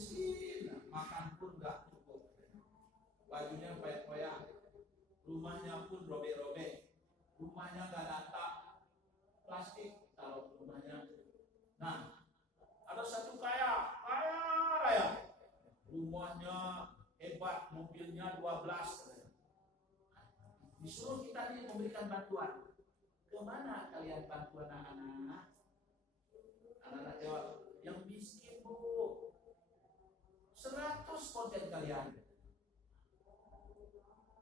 miskin, makan pun nggak cukup, bajunya payah-payah, rumahnya pun robek-robek, rumahnya nggak ada atap, plastik taruh rumahnya. Nah, ada satu kaya raya, rumahnya hebat, mobilnya 12. Disuruh kita ini memberikan bantuan. Kemana kalian bantu anak-anak? Anak-anak jawab, yang miskin bu, 100 konten kalian.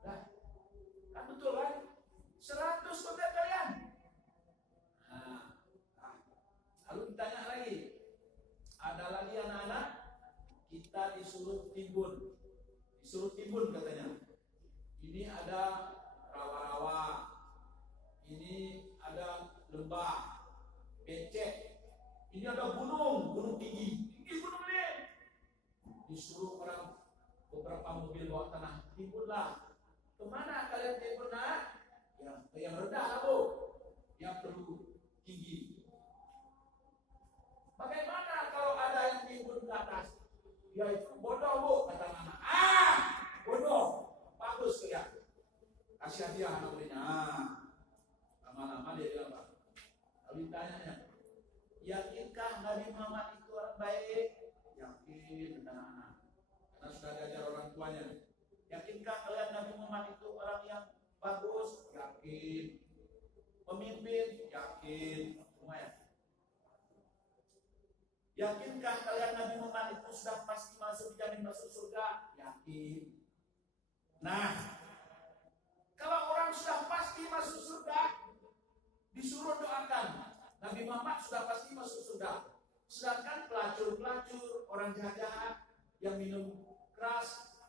Nah, kan betul kan? 100 konten kalian. Nah, lalu ditanya lagi, ada lagi anak-anak, kita disuruh timbun katanya. Ini ada rawa-rawa, ini ada lembah, becek, ini ada gunung tinggi gunung ini. Disuruh orang beberapa mobil bawa tanah, timbunlah. Kemana kalian timbun nak? Yang rendah lah bu, yang perlu tinggi. Bagaimana kalau ada yang timbun ke atas? Ya itu bodoh bu, kata mama. Bodoh, bagus ya. Kasih hadiah anak muridnya. Lama-lama dia bilang apa? Lalu ditanya, yakinkah Nabi Muhammad itu orang baik? Yakin, anak-anak. Karena sudah diajar orang tuanya. Yakinkah kalian Nabi Muhammad itu orang yang bagus? Yakin. Pemimpin? Yakin. Semua ya. Yakinkah kalian Nabi Muhammad itu sudah pasti dijamin masuk surga? Yakin. Nah, kalau orang sudah pasti masuk surga, disuruh doakan. Nabi Muhammad sudah pasti masuk surga. Sedangkan pelacur-pelacur, orang jahat-jahat yang minum keras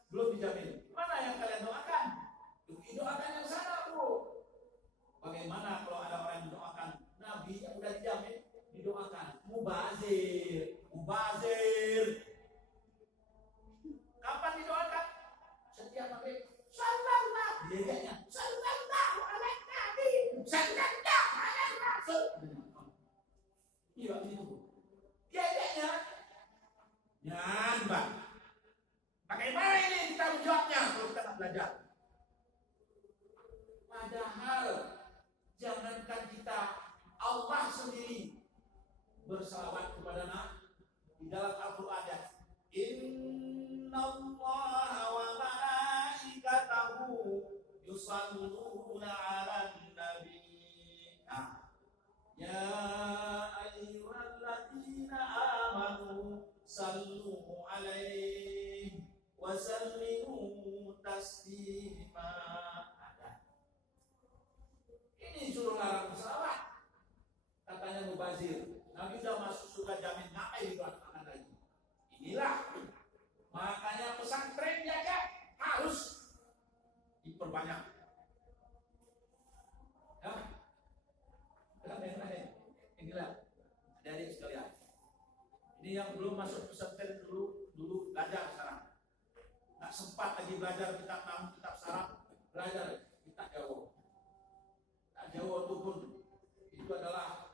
belum dijamin. Mana yang kalian doakan? Doakan yang sana, bu. Bagaimana kalau ada orang yang mendoakan Nabi yang sudah dijamin, didoakan mubazir. Kapan didoakan? Setiap Nabi sallallahu alaihi nabi sallallahu alaihi rasul. Iya itu. Dianya nyambang. Bagaimana ini tanggung jawabnya kalau kita tak belajar? Padahal jangankan kita, Allah sendiri bersalawat kepada Nabi di dalam Al-Qur'an ya. Innallaha wa malaikatahu yusalluna 'alan nabi. Ya ayyuhalladzina amanu sallu 'alaihi wa sallimu taslima. Ini suruh larang salawat. Katanya mubazir. Nabi sudah masuk surga jamin, ngapain didoakan lagi? Inilah makanya pesantren jaga harus diperbanyak. Ya, inilah adik-adik sekalian. Ini yang belum masuk pesantren dulu belajar sekarang. Nggak sempat lagi belajar kitab nahu, kitab saraf, belajar kitab Jawa. Kitab Jawa itu pun itu adalah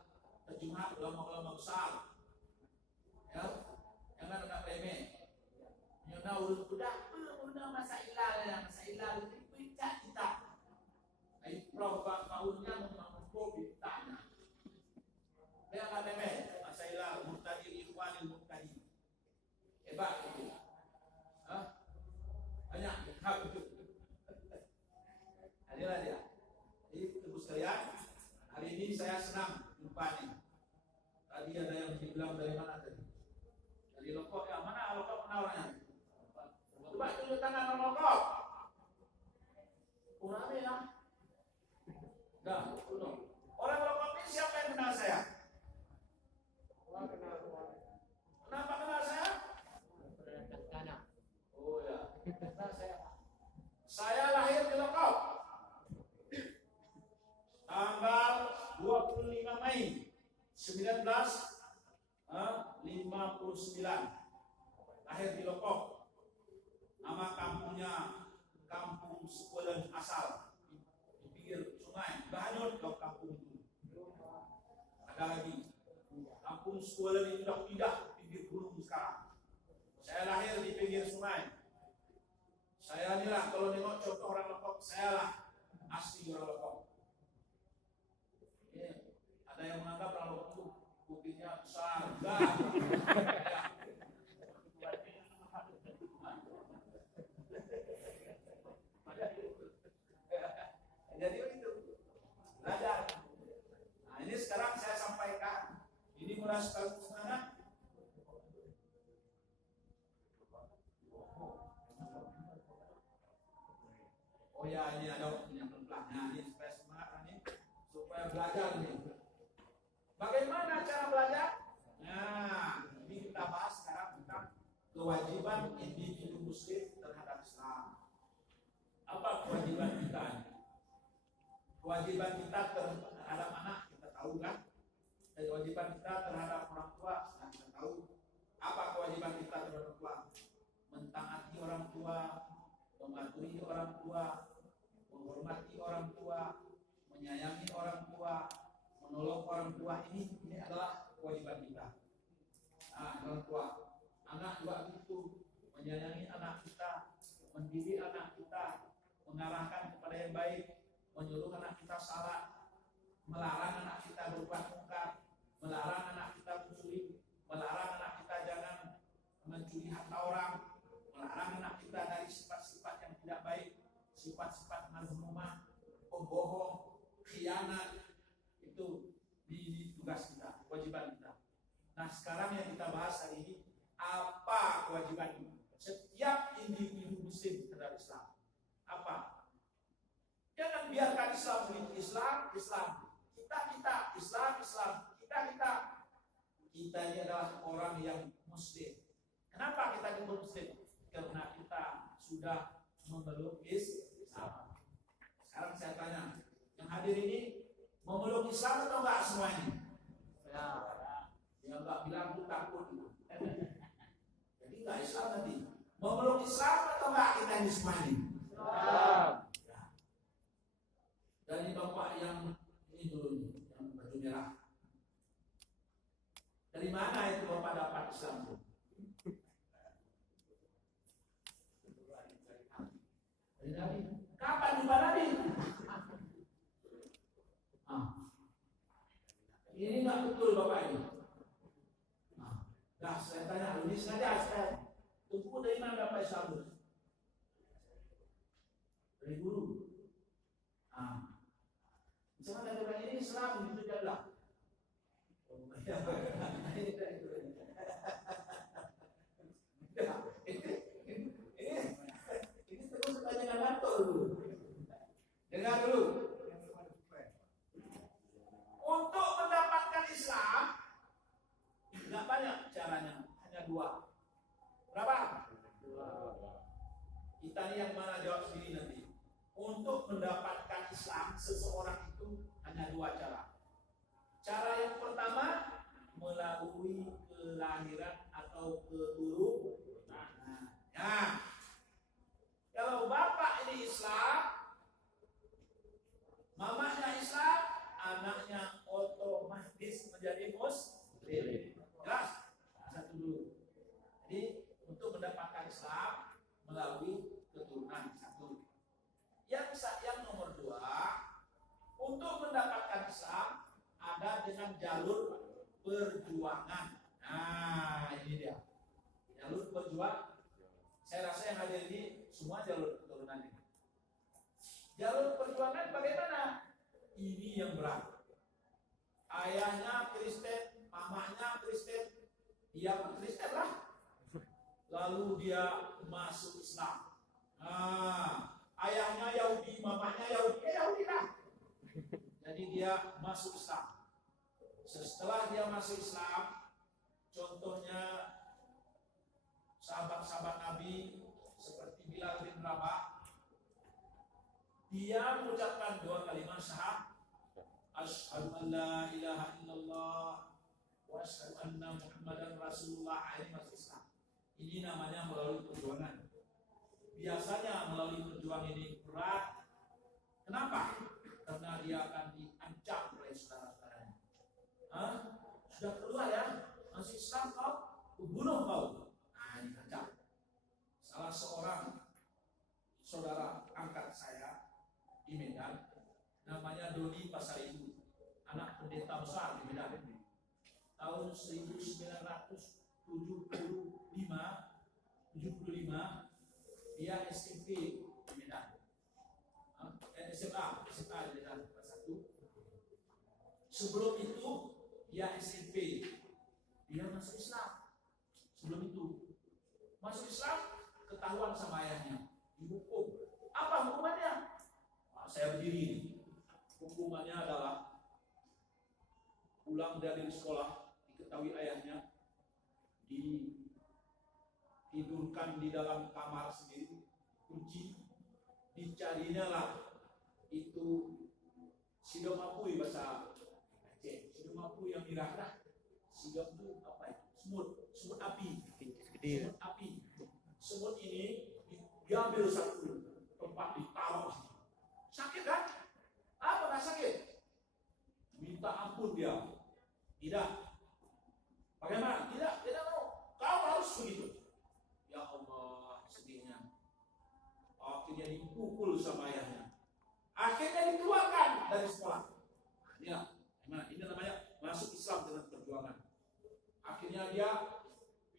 terjemahan ulama-ulama besar. Ya, jangan agak remeh. Nyona udah masailah itu pecah kita. Ai proba kaulnya mampu ditanya. Dia agak remeh, masailah murtadi ikhwanil murtadi. Hebat itu. Banyak hak itu. Inilah dia. Jadi teman sekalian, hari ini saya senang jumpa nih. Tadi ada yang bilang dari mana tadi? Dari Lombok ya, mana Lombok penawarnya? Coba tunjuk tangan Lombok. Kurang ya? Dah, tunjuk. Orang Lombok ini siapa yang kenal saya? Kenapa kenal saya? Oh ya, kenal saya. Saya lahir di Lombok. Tanggal 25 Mei 1959 lahir di Lombok. Nama kampungnya Kampung Sekulen Asal di pinggir sungai. Bahanyut ke kampung itu. Ada lagi Kampung Sekulen itu sudah pindah pinggir gunung sekarang. Saya Saya lahir di pinggir sungai. Saya inilah kalau nengok contoh orang Lekok, saya lah asli orang Lekok. Ini ada yang menganggap orang Lekok itu kupingnya besar, enggak. Jadi begitu. Belajar. Nah, ini sekarang saya sampaikan. Ini merasa semangat. Oh ya, ini ada yang pelan. Nah, ini supaya semangat nih, supaya belajar nih. Bagaimana cara belajar? Nah, ini kita bahas sekarang tentang kewajiban individu muslim terhadap Islam. Apa kewajiban kita? Kewajiban kita terhadap anak, kita tahu kan? Dan kewajiban kita terhadap orang tua, nah kita tahu. Apa kewajiban kita terhadap orang tua? Mentaati orang tua, mematuhi orang tua, menghormati orang tua, menyayangi orang tua, menolong orang tua. Ini adalah kewajiban kita. Nah, orang tua, anak juga begitu, menyayangi anak kita, mendidik anak kita, mengarahkan kepada yang baik, menyuruh anak kita salat, melarang anak kita berbuat mungkar, melarang anak kita mencuri, melarang anak kita jangan mencuri harta orang, melarang anak kita dari sifat-sifat yang tidak baik, sifat-sifat mazmumah, pembohong, khianat. Itu di tugas kita, kewajiban kita. Nah, sekarang yang kita bahas hari ini, apa kewajiban setiap individu muslim terhadap Islam? Apa? Jangan biarkan Islam begitu, Islam. Kita, Islam. Kita ini adalah orang yang muslim. Kenapa kita disebut muslim? Karena kita sudah memeluk Islam. Sekarang saya tanya, yang hadir ini memeluk Islam atau enggak semuanya? Ya. Yang enggak bilang itu takut. Jadi enggak Islam tadi. Memeluk Islam atau enggak kita ini semuanya? Islam. Ya. Dan ini bapak yang ini dulu nih, yang baju merah. Dari mana itu bapak dapat Islam itu? Dari Nabi. Kapan jumpa Nabi? Ini nggak betul bapak ini. Nah, saya tanya, ini sengaja saya tunggu dari mana dapat Islam? Dari guru. Misalnya ada orang ini Islam gitu dia bilang. Ini terus tanya dengan dulu. Dengar dulu. Untuk mendapatkan Islam nggak banyak caranya, hanya dua. Berapa? Kita ini yang mana jawab sendiri nanti. Untuk mendapatkan Islam seseorang itu hanya dua cara. Cara yang pertama melalui kelahiran atau keturunan. Nah, kalau bapak ini Islam, mamanya Islam, anaknya otomatis menjadi muslim. Jelas? Satu dulu. Jadi untuk mendapatkan Islam melalui keturunan satu. Yang nomor dua, untuk mendapatkan Islam ada dengan jalur perjuangan. Nah, ini dia. Jalur perjuangan. Saya rasa yang hadir ini semua jalur keturunan ini. Jalur perjuangan bagaimana? Ini yang berat. Ayahnya Kristen, mamanya Kristen, dia pun Kristen lah. Lalu dia masuk Islam. Nah, ayahnya Yahudi, mamanya Yahudi, Yahudi lah. Jadi dia masuk Islam. Setelah dia masuk Islam, contohnya sahabat-sahabat Nabi seperti Bilal bin Rabah, dia mengucapkan dua kalimat syahadat, asyhadu an la ilaha illallah wa asyhadu anna Muhammadan Rasulullah. Ini masuk Islam. Ini namanya melalui perjuangan. Biasanya melalui perjuangan ini berat. Kenapa? Karena dia akan diancam oleh saudara-saudaranya. Sudah keluar ya, masih Islam kau, bunuh kau. Nah, ini ancam. tahun 1975 dia SMP di Medan. SMA di Medan kelas 1. Sebelum itu dia SMP, dia masuk Islam. Sebelum itu masuk Islam, ketahuan sama ayahnya, dihukum. Apa hukumannya? Saya berdiri. Hukumannya adalah pulang dari sekolah, diketahui ayahnya, ditidurkan di dalam kamar sendiri, kunci, dicarinya lah itu sidom apui bahasa Aceh, sidom apui yang dirah. Sidom itu apa itu? Semut api. Semut api. Semut ini diambil satu tempat, ditaruh. Sakit kan? Apa nggak sakit? Minta ampun dia. Tidak. Bagaimana? Tidak mau. Kau harus begitu. Ya Allah, sedihnya. Akhirnya dipukul sama ayahnya. Akhirnya dikeluarkan dari sekolah. Ini namanya masuk Islam dengan perjuangan. Akhirnya dia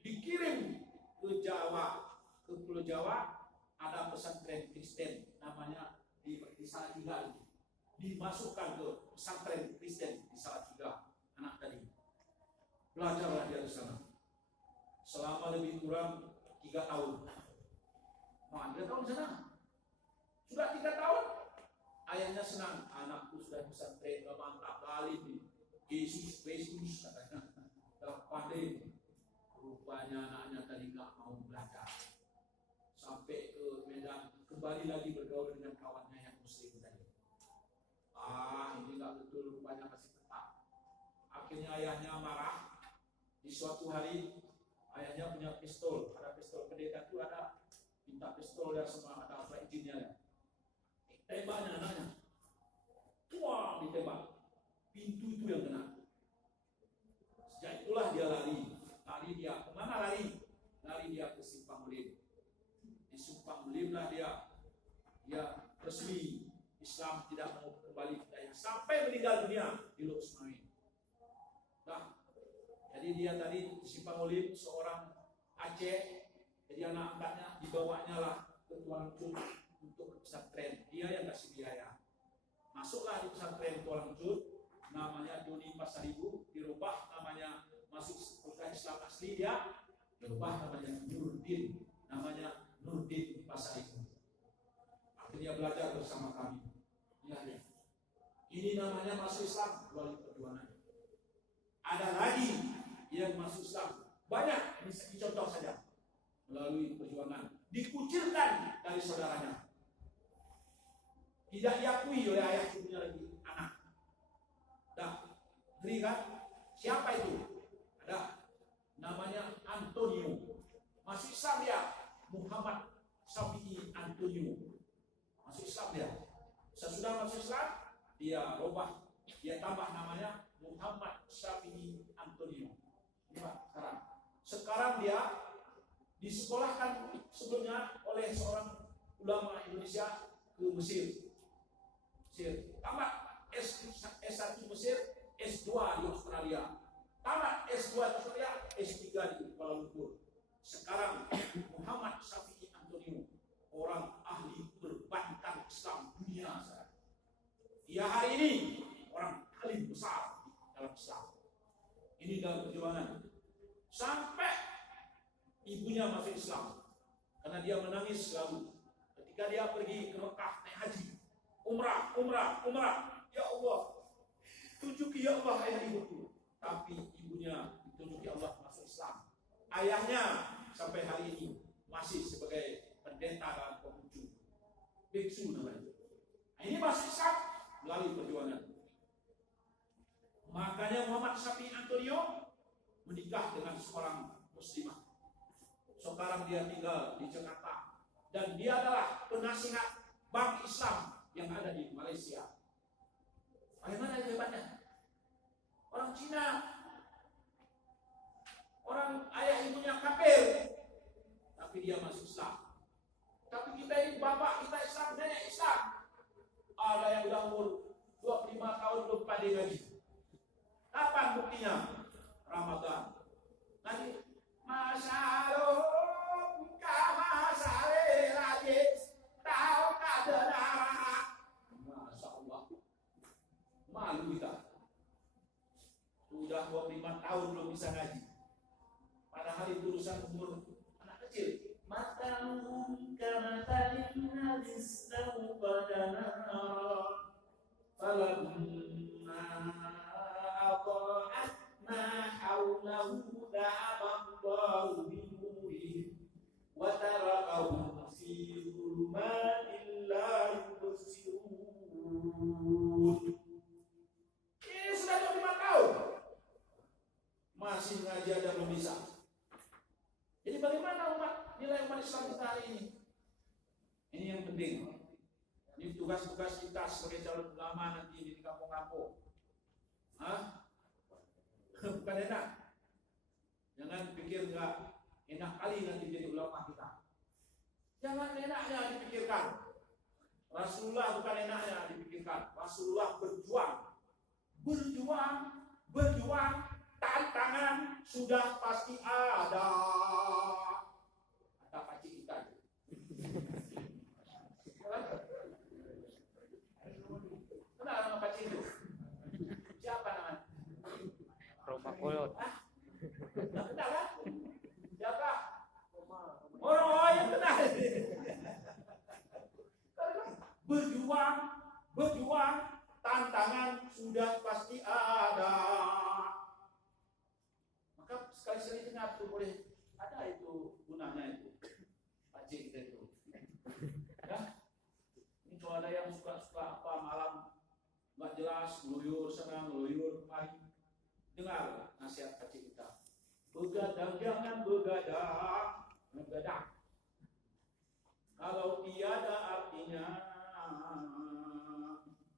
dikirim ke Jawa, ke Pulau Jawa. Ada pesantren Kristen namanya di Salatiga, dimasukkan ke pesantren Kristen di Salatiga. Anak tadi belajarlah dia di sana selama lebih kurang 3 tahun. Nah, 3 tahun di sana. Sudah 3 tahun, ayahnya senang. Anakku sudah pesantren, mantap kali nih. Yesus katanya. Pandai. Rupanya anaknya tadi nggak mau belajar. Sampai ke Medan, kembali lagi bergaul dengan kawannya yang muslim tadi. Ini nggak betul, rupanya masih tetap. Akhirnya ayahnya marah. Di suatu hari ayahnya punya pistol, ada pistol pendeta itu ada, minta pistol dan semua ada apa izinnya ya. Tembaknya anaknya, ditembak, pintu itu yang kena. Sejak itulah dia lari dia kemana lari dia ke Simpang Belim. Di Simpang Belim lah dia resmi Islam, tidak mau kembali ke sampai meninggal dunia di Lok Sumawi. Nah, jadi dia tadi di Simpang Belim seorang Aceh, jadi anak angkatnya dibawanya lah ke Tuan Cun untuk pesantren. Dia yang kasih biaya. Masuklah di pesantren Tuan Cun, namanya Doni Pasaribu, dirubah namanya, masuk sekolah Islam asli dia, dirubah namanya Nurdin, namanya Nurdin Pasaribu. Akhirnya belajar bersama kami. Ini namanya masuk Islam melalui perjuangan. Ada lagi yang masuk Islam banyak, ini contoh saja, melalui perjuangan, dikucilkan dari saudaranya, tidak diakui oleh ayah ibunya lagi anak. Ngeri kan? Siapa itu? Ada namanya Antonio, masuk Islam dia, Muhammad Syafi'i Antonio, masuk Islam dia. Sesudah masuk Islam, dia robah, dia tambah namanya Muhammad Syafi'i Antonio. Sekarang dia disekolahkan sebelumnya oleh seorang ulama Indonesia ke Mesir. Tamat S1 Mesir, S2 di Australia. Tamat S2 di Australia, S3 di Kuala Lumpur. Sekarang Muhammad Syafi'i Antonio, orang ahli berbantang Islam dunia. Dia hari ini orang paling besar dalam Islam. Ini dalam perjuangan. Sampai ibunya masuk Islam, karena dia menangis selalu ketika dia pergi ke Mekah naik haji, umrah. Ya Allah, tunjuki ya Allah ayah ibuku. Tapi ibunya ditunjuki Allah masuk Islam. Ayahnya sampai hari ini masih sebagai pendeta dalam Konghucu, biksu namanya. Ini masuk Islam melalui perjuangan. Makanya Muhammad Syafi'i Antonio menikah dengan seorang muslimah. Sekarang dia tinggal di Jakarta dan dia adalah penasihat Bank Islam yang ada di Malaysia. Bagaimana hebatnya? Orang Cina, orang ayah ibunya kafir, tapi dia masuk Islam. Tapi kita ini bapak kita Islam, nenek Islam. Ada yang udah umur 25 tahun belum pandai lagi. Kapan buktinya? Ramadan. Nanti masyaallah kama sare rajis tahu kadara. Masya Allah, malu kita. Sudah 25 tahun belum bisa ngaji. Padahal itu urusan umur anak kecil. Matahum kamatalin hadis badana falamma aqa'at ma hawlahu da'aballahu binurihim wa tarakahum fi dhulumatin la yubsirun. Ini sudah 25 tahun masih ngaji aja belum bisa. Jadi bagaimana nilai umat Islam kita hari ini? Ini yang penting. Ini tugas-tugas kita sebagai calon ulama nanti di kampung-kampung. Bukan enak. Jangan pikir nggak enak kali nanti jadi ulama kita. Jangan enaknya dipikirkan. Rasulullah bukan enaknya dipikirkan. Rasulullah berjuang. Tantangan sudah pasti ada. Ada pakcik kita. Kenal nama pakcik itu? Siapa namanya? Roma Kolot. Nggak kenal kan? Siapa? Oh, yang kenal. Berjuang. Tantangan sudah pasti ada. Maka sekali-sekali ingat tuh boleh ada itu gunanya itu pakcik kita itu. Ya, ini kalau ada yang suka malam nggak jelas, ngeluyur sana, ngeluyur kemari, dengar nasihat pakcik kita. Begadang jangan begadang. Kalau tiada artinya,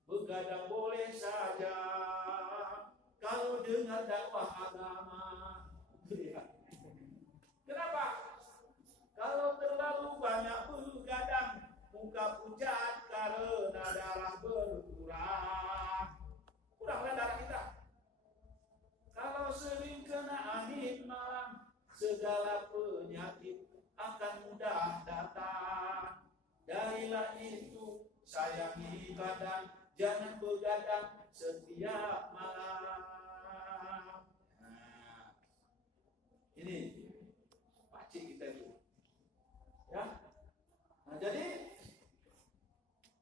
begadang boleh saja. Kalau dengar dakwah agama. Kenapa? Kalau terlalu banyak begadang, muka pucat karena darah berkurang. Kuranglah darah kita. Kalau sering kena angin malam, segala penyakit akan mudah datang. Darilah itu sayangi badan, jangan begadang setiap malam. Ini pakcik kita itu, ya. Nah, jadi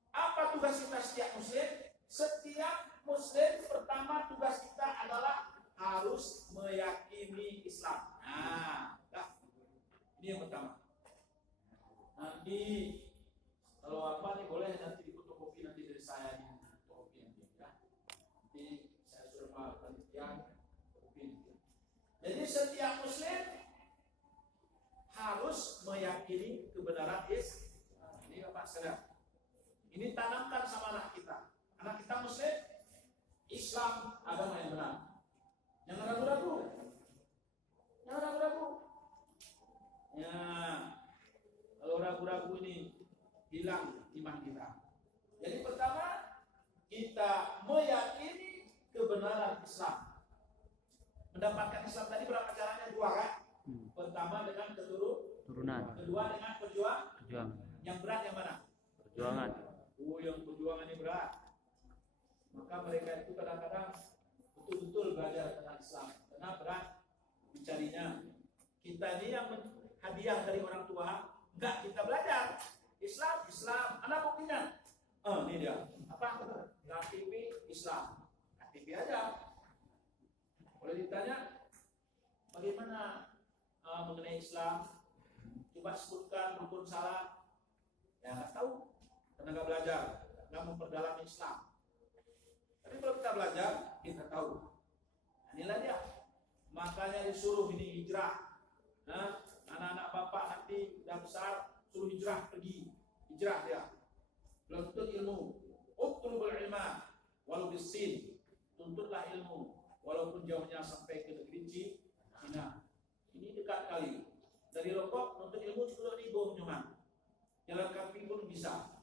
apa tugas kita setiap muslim? Setiap muslim pertama tugas kita adalah harus meyakini Islam. Nah, ini yang pertama. Nanti kalau apa nih boleh nanti fotokopi nanti dari saya ini fotokopi nanti ya. Nanti saya suruh Pak Panitia fotokopi. Jadi setiap muslim harus meyakini kebenaran Islam. Ini Bapak sekalian. Ini tanamkan sama anak kita. Anak kita muslim, Islam agama yang benar. Jangan ragu-ragu. Jangan ragu-ragu. Ya, kalau ragu-ragu ini hilang iman kita. Jadi pertama kita meyakini kebenaran Islam. Mendapatkan Islam tadi berapa caranya? Dua kan? Pertama dengan keturunan. Kedua dengan perjuangan. Yang berat yang mana? Perjuangan. Oh, yang perjuangan ini berat. Maka mereka itu kadang-kadang betul-betul belajar tentang Islam. Karena berat mencarinya. Kita ini yang hadiah dari orang tua, enggak kita belajar. Islam. Ada buktinya. Ini dia. Apa? KTP Islam. KTP aja. Boleh ditanya bagaimana mengenai Islam? Coba sebutkan rukun salat. Ya nggak tahu, karena nggak belajar, nggak memperdalam Islam. Tapi kalau kita belajar, kita tahu. Nah, inilah dia. Makanya disuruh ini hijrah. Nah, anak-anak bapak nanti udah besar, suruh hijrah pergi. Hijrah dia. Tuntut ilmu. Utlubul ilma walau bisin. Tuntutlah ilmu walaupun jauhnya sampai ke negeri Cina. Ini dekat kali. Dari Lombok nuntut ilmu 10.000 cuma. Jalan kaki pun bisa.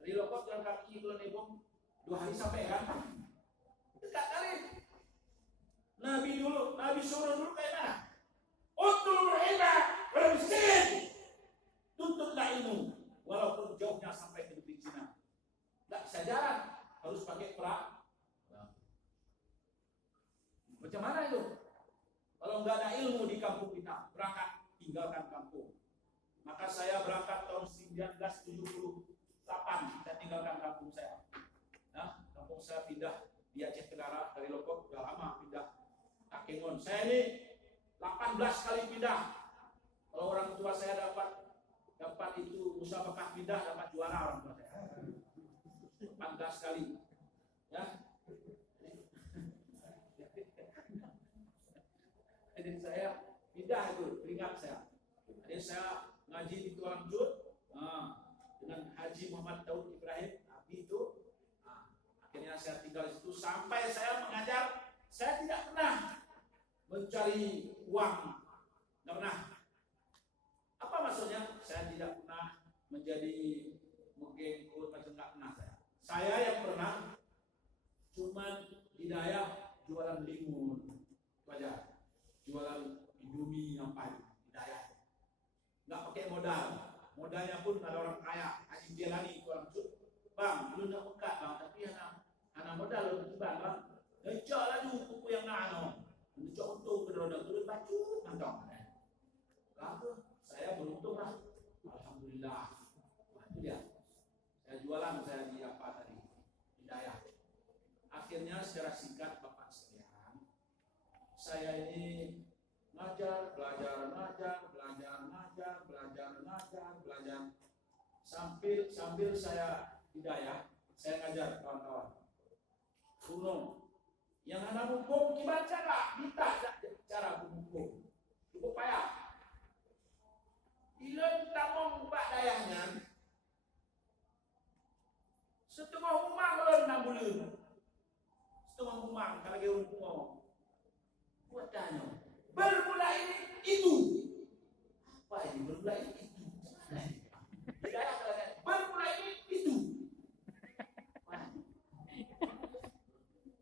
Dari Lombok jalan kaki Kulon Nebong 2 hari sampai kan? Dekat kali. Nabi suruh dulu kayak mana? Utlul ilma wal miskin. Tuntutlah ilmu walaupun jauhnya sampai ke negeri Cina. Enggak bisa jalan, harus pakai perahu. Macam mana itu? Kalau nggak ada ilmu di kampung kita, berangkat tinggalkan kampung. Maka saya berangkat tahun 1978, saya tinggalkan kampung saya. Nah, kampung saya pindah di Aceh Tenggara dari Lombok, udah lama pindah Takengon. Saya ini 18 kali pindah. Kalau orang tua saya dapat itu musabaqah pindah, dapat juara orang tua saya. 18 kali. Ya. Jadi saya pindah itu, teringat saya. Jadi saya ngaji di Tuang Jud dengan Haji Muhammad Daud Ibrahim Abi itu. Akhirnya saya tinggal di situ sampai saya mengajar. Saya tidak pernah mencari uang, tidak pernah. Apa maksudnya? Saya tidak pernah menjadi mengikut macam, nggak pernah saya. Saya yang pernah cuman hidayah jualan limun, aja. Jualan Indomie yang pagi, hidayah. Nggak pakai modal. Modalnya pun ada orang kaya, Haji Jelani, orang Sud. Bang, lu nak buka bang, tapi anak modal lu bang. Ngecok lah dulu buku yang nano. Ngecok untung ke dalam turun baju kantong. Lalu saya beruntung lah. Alhamdulillah. Nah, itu dia. Saya jualan saya di apa tadi? Hidayah. Akhirnya secara singkat Bapak sekalian, saya ini belajar sambil saya hidayah, saya ngajar kawan-kawan. Gunung yang anak hukum gimana cara? Minta cara hukum. Cukup payah. Ilmu tamong Pak dayahnya. Setengah rumah kalau 6 bulan. Setengah rumah kalau dia rumah. Buat tanya. Bermula ini itu. Apa ini bermula ini itu? Bermula ini itu.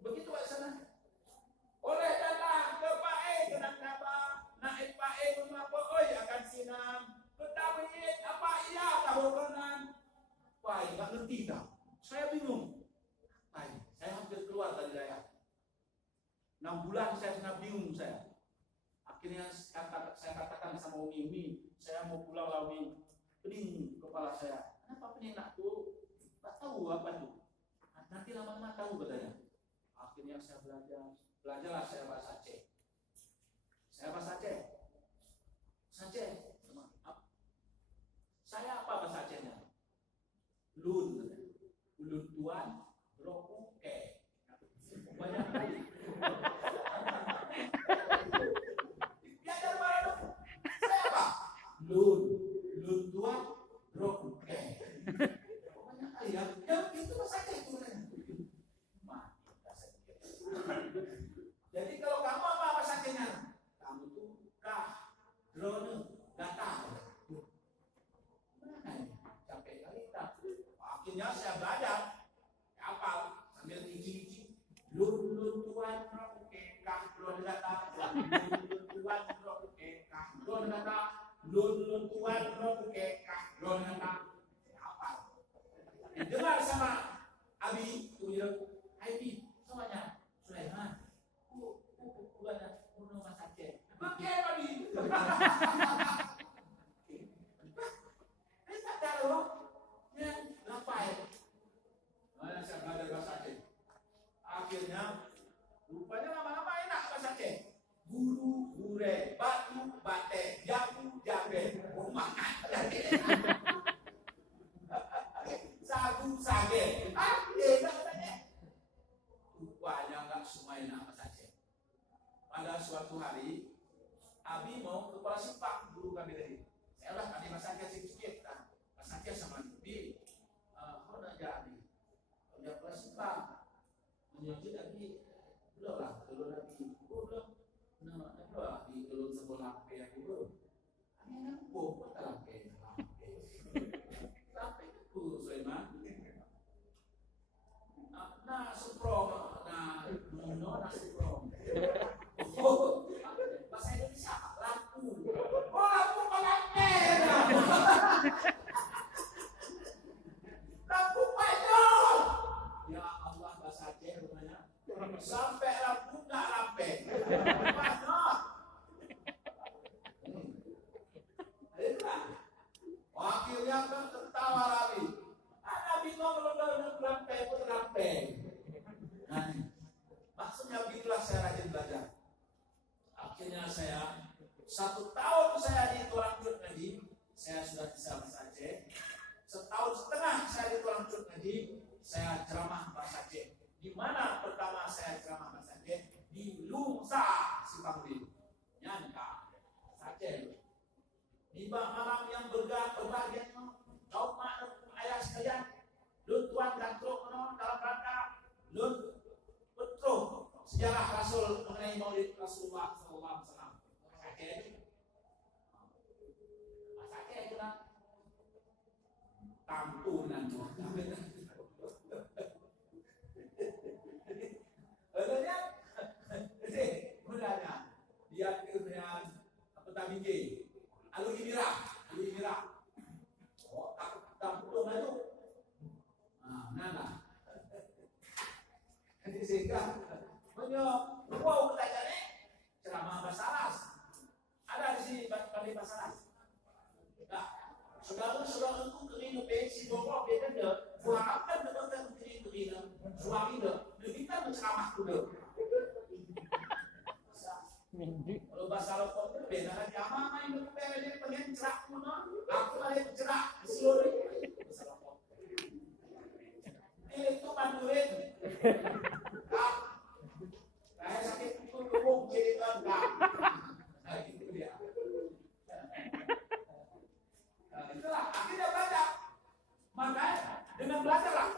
Begitu Pak sana. Oleh datang ke Pak E kenapa naik Pak E mengapa oi akan sinam. Ketahui apa iya tahu kanan. Pak E enggak ngerti dah. Saya bingung. Pak E, saya hampir keluar dari daerah. 6 bulan saya bingung saya. Akhirnya saya katakan sama Umi, saya mau pulang lah Umi. Pening kepala saya. Kenapa pening nak tuh? Tak tahu apa tuh. Nanti lama-lama tahu katanya. Akhirnya saya belajarlah saya bahasa Aceh. Saya bahasa Aceh. Aceh. Saya apa bahasa Acehnya? Lun tuan, roku ke. Banyak kali. Belajar mana? Saya apa? Lun tuan, roku ke. Banyak kali ya. Yang itu bahasa Aceh itu. Jadi kalau kamu apa bahasa Acehnya? Kamu tuh kah, drone, data. Mana ini? Capek kali tak. Akhirnya saya belajar. Hafal sambil ngiji-ngiji. Lun tuan roke kah drone data. Lun tuan roke kah drone data. Lun tuan roke kah drone data. Hafal. Dengar sama Abi, Abi, semuanya Sulaiman. Bukan Purno Mas Aceh. Bagaimana Abi? Saya tak tahu. Ya, ngapain? Mana saya belajar bahasa Aceh. Akhirnya, rupanya lama-lama enak bahasa Aceh. Guru, gure, batu, bate, jabu, jabe, rumah. Sagu, sage. Enak katanya. Rupanya enggak semua enak bahasa Aceh. Pada suatu hari, Abi mau ke Kuala Simpang, guru kami tadi. Saya lah tadi bahasa Aceh sedikit kan. Bahasa Aceh sama Abi. Kau nak jadi? Kau nak Kuala Simpang. Menyuci lagi. Belum lah, kalau lagi. Belum. Nah, belum. Di kalau sekolah lampe aku belum. Ini nak buat lampe. Lampe itu Sulaiman. Nah, suprong. Nah, nasi suprong. Lampu pejol. Ya Allah, bahasa Aceh rumahnya. Sampai lampu nggak lampe. Banyak. Wakilnya kan tertawa lagi. Ada bingung kalau lampe pun lampe. Nah, maksudnya begitulah saya rajin belajar. Akhirnya saya 1 tahun saya di Tulang Cut Ngaji, saya sudah bisa bahasa Aceh. 1,5 tahun saya di Tulang Cut Ngaji, saya ceramah bahasa Aceh. Di mana pertama saya ceramah bahasa Aceh? Di Lungsa, Sipangdi. Nyangka, Aceh. Di malam yang berbahagia, kau mak ayah sekalian, lun tuan dan truk dalam rangka lun betul sejarah Rasul mengenai Maulid Rasulullah SAW. Aceh, Mas Aceh itu lah, tampunan. Mudahnya dia kemudian apa tabingi alu imira. Oh, tampung itu. Nah. Jadi sehingga wow belajarnya ceramah bahasa Arab. Ada di sini pandai bahasa Arab. Nah, saudara itu kering si bokok dia kan buang apa dengan kering suami dia. Kita menceramah dulu. Kalau bahasa Arab itu beda lagi. Ama main itu dia pengen cerak kuno. Aku lagi cerak seluruh. Bahasa Arab. Ini itu mandurin. Saya sakit itu kubung jadi enggak. Nah itu dia. Nah, itulah akhirnya belajar. Makanya dengan belajarlah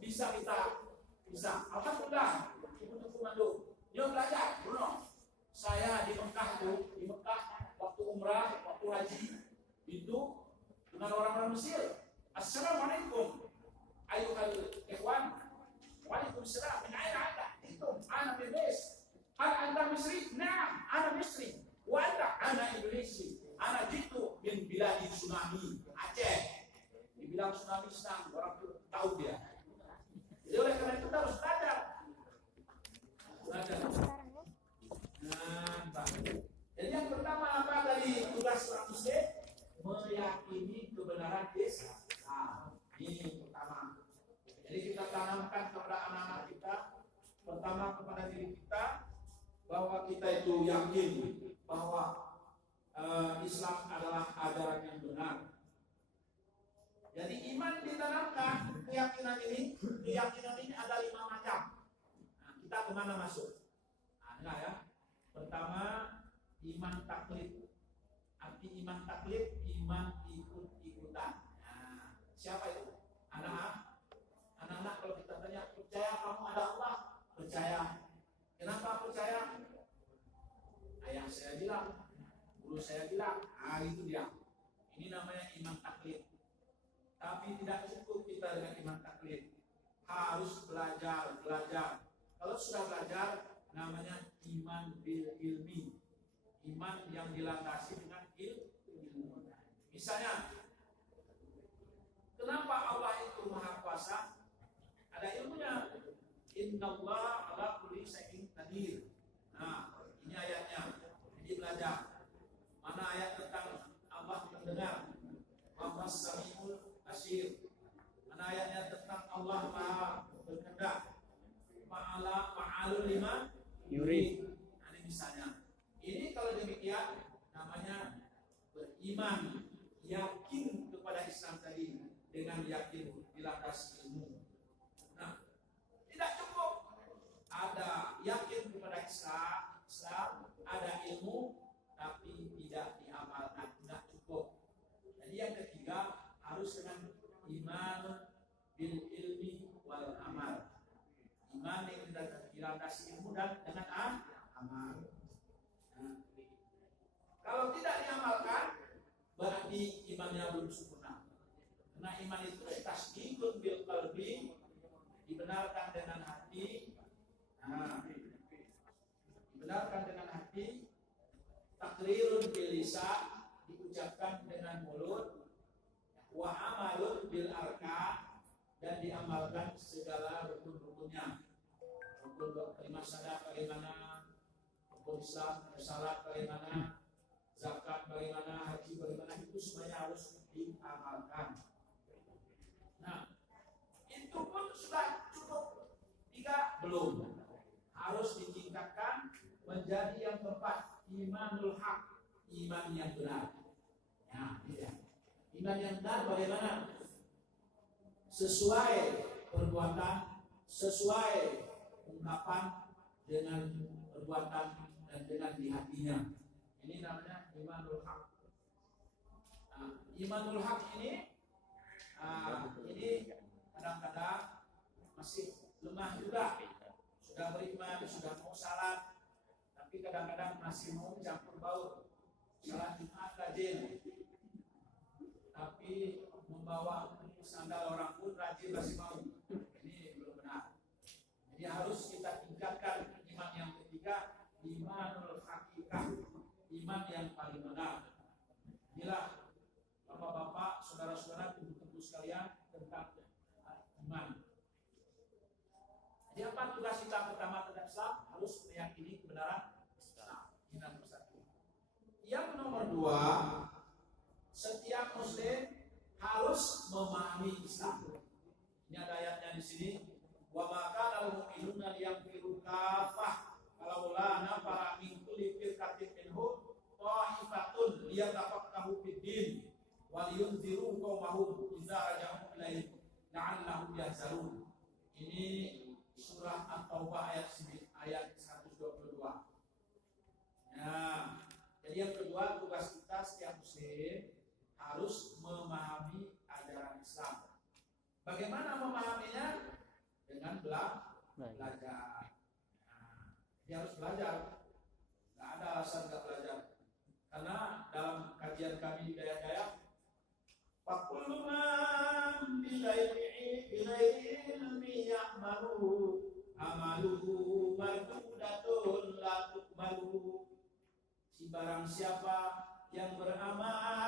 bisa kita bisa. Alhamdulillah. Untuk komando. Yuk belajar, Bruno. Saya di Mekah waktu umrah, waktu haji itu dengan orang-orang Mesir. Assalamualaikum. Ayuhal ikhwan. Waalaikumsalam. Min aina anta? Antum ana min Misr. Hal anta Misri? Naam, ana Misri. Wa anta ana Indonesia. Ana jitu min biladi tsunami. Aceh. Dibilang tsunami senang, orang tahu dia. Jadi oleh karena itu kita harus belajar. Jadi yang pertama apa dari tugas seorang muslim? Meyakini kebenaran Islam. Ini pertama. Jadi kita tanamkan kepada anak-anak kita, pertama kepada diri kita, bahwa kita itu yakin bahwa Islam adalah ajaran yang benar. Jadi iman ditanamkan, keyakinan ini ada 5 macam. Nah, kita kemana masuk? Nah ya, pertama iman taklid. Arti iman taklid, iman ikut-ikutan. Nah, siapa itu? Anak-anak kalau kita tanya, percaya kamu ada Allah? Percaya. Kenapa percaya? Ayah saya bilang, guru saya bilang, itu dia. Ini namanya iman taklid. Tapi tidak cukup kita dengan iman taklid. Harus belajar. Kalau sudah belajar, namanya iman bil ilmi. Iman yang dilandasi dengan ilmu. Misalnya, kenapa Allah itu Maha Kuasa? Ada ilmunya. Innallaha ala kulli syai'in qadir. Nah, ini ayatnya. Jadi belajar. Mana ayat tentang Allah mendengar? Wa samiul basir. Mana ayatnya tentang Allah Maha berkehendak? Ma'alul lima yuri. Nah, ini misalnya. Ini kalau demikian namanya beriman, yakin kepada Islam tadi dengan yakin dilandasi ilmu. Nah, tidak cukup ada yakin kepada Islam, ada ilmu tapi tidak diamalkan, tidak cukup. Jadi yang ketiga harus dengan iman bil ilmi wal amal. Iman yang dilandasi ilmu dan dengan amal. Kalau tidak diamalkan, berarti imannya belum sempurna. Karena iman itu tasdiqun bil qalbi, dibenarkan dengan hati. Dibenarkan dengan hati, takrirun bil lisan, diucapkan dengan mulut, wa amalun bil arkan, dan diamalkan segala rukun-rukunnya. Rukun kelima syahadat bagaimana, rukun Islam, syarat bagaimana, zakat bagaimana, haji bagaimana, itu semuanya harus diamalkan. Nah, itu pun sudah cukup. 3 belum, harus ditingkatkan menjadi yang keempat, imanul haq, iman yang benar. Nah, ya. Iman yang benar bagaimana? Sesuai perbuatan, sesuai ungkapan dengan perbuatan dan dengan di hatinya. Ini namanya imanul haq. Nah, imanul haq ini kadang-kadang masih lemah juga. Sudah beriman, sudah mau salat, tapi kadang-kadang masih mau campur baur. Salat Jumat rajin, tapi membawa sandal orang pun rajin masih mau. Ini belum benar. Jadi harus kita tingkatkan iman yang ketiga, imanul hakikah, iman yang paling benar. Inilah bapak-bapak, saudara-saudara, ibu-ibu sekalian tentang iman. Jadi apa tugas kita pertama tentang Islam? Harus meyakini kebenaran Islam. Ini nomor 1. Yang nomor 2, setiap muslim harus memahami Islam. Ini ada ayatnya di sini. Wa maka al-mu'minuna liyamfiru kafah kalau la nafara min kulli firqatin minhum ta'ifatun liyatafaqahu fid din wa liyunziru qaumahum idza raja'u ilaihim la'allahum yahzarun. Ini surah At-Taubah ayat 122. Nah, jadi yang kedua, tugas kita setiap muslim harus memahami ajaran Islam. Bagaimana memahaminya? Dengan belajar. Nah, dia harus belajar. Tidak ada alasan tidak belajar. Karena dalam kajian kami di Dayak-Dayak, fakullu man bilairi ilmi ya'malu amaluhu mardudatun la tuqbalu. Si barang siapa yang beramal